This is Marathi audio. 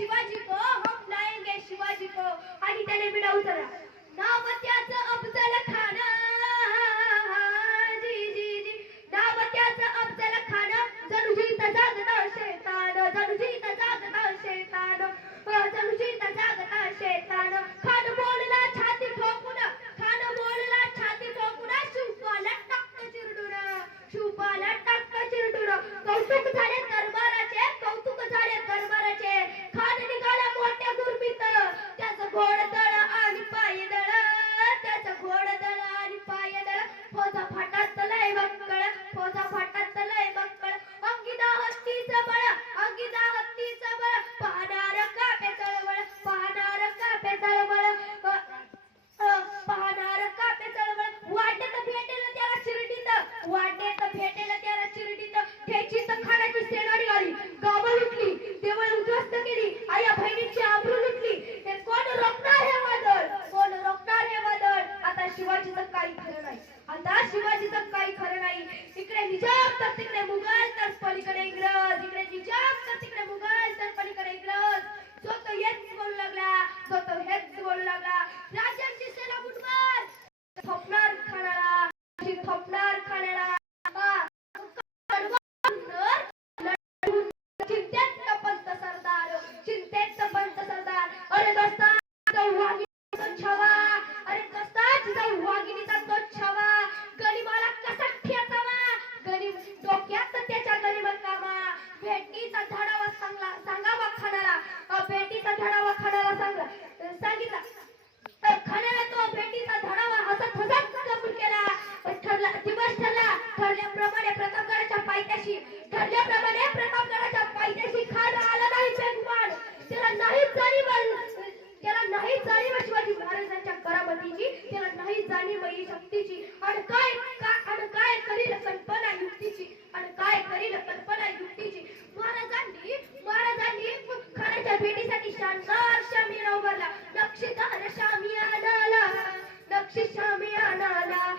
शिवाजी को, हम लाएंगे शिवाजी को. आणि त्याने विडा उचलला. नाव त्याचं अफजल खान, जी जी जी, नाव त्याचं अफजल खान. जणूजीत जागता शैतान, जणूजीत जागता शैतान, जणूजीत जागता शैतान. खान बोलला छाती ठोकून, खान बोलला छाती ठोकून, शिवपाला टाकतं चिरडून, शिवपाला टाकतं चिरडून. कौतुक झाले दरबाराचे, कौतुक झाले दरबाराचे. खान निघाला मोठ्या गुरमीत, त्याचं घोडदळ आणि पायदळ, त्याचं घोडदळ आणि पायदळ. फौजा फाटात लय बक्कळ, फौजा फाटात लय बक्कळ. अंगिदा हत्तीचं बळ, अंगिदा हत्तीचं बळ. पाहणार कापे चळवळ, पाहणार कापे चळवळ, पाहणार कापे चळवळ. वाटेत भेटेल त्याला चिरडीत, वाटेत भेटेल त्याला चिरडीत. ठेचीत खानाची सेना निघाली, गावं लुटली, देवळ उद्ध्वस्त केली, आया बहिणीची आबरू लुटली. हे कोण रोखणार हे वादळ, कोण रोखणार हे वादळ. आता शिवाजीचं काही खरं नाही, आता शिवाजीचं काही खरं नाही. इकडे निजाम तर तिकडे मुघल, तर पलीकडे इंग्रज. इकडे निजाम तर तिकडे मुघल, तर पलीकडे इंग्रज. जो तो हेच बोलू लागला, जो तो हेच बोलू लागला. राजांची सेना बुडवार, थोपणार खाण्याला, थोपणार खाण्याला. चिंतेत पंत सरदार, चिंतेत पंत सरदार. अरे दोस्ता वाघिणीचा तो छावा, अरे दोस्ता वाघिणीचा तो छावा. गनिमाला कसा ठेचावा, गनिम डोक्यात त्याच्या गनिम कामा. भेटीचा धडावा सांगावा खानाला, भेटीचा धडावा खानाला सांगितला. खानाला तो भेटीचा धडावा हसत हसत कबूल केला. ठरला दिवस, ठरला ठरल्याप्रमाणे प्रतापगडाच्या पायथ्याशी, ठरल्याप्रमाणे प्रतापगडाच्या पायथ्याशी. खान आला नाही बेगुमान, त्याला नाही जाणीव, त्याला नाही जाणीव शिवाजी महाराजांच्या करामतीची, त्याला नाही जाणीव ही शक्तीची. आणि काय करील कल्पना युक्तीची, आणि काय करील कल्पना युक्तीची. महाराजांनी खानाच्या भेटीसाठी शानदार शामियाना उभारला. नक्षीदार शामियानाला, नक्षी शामियानाला.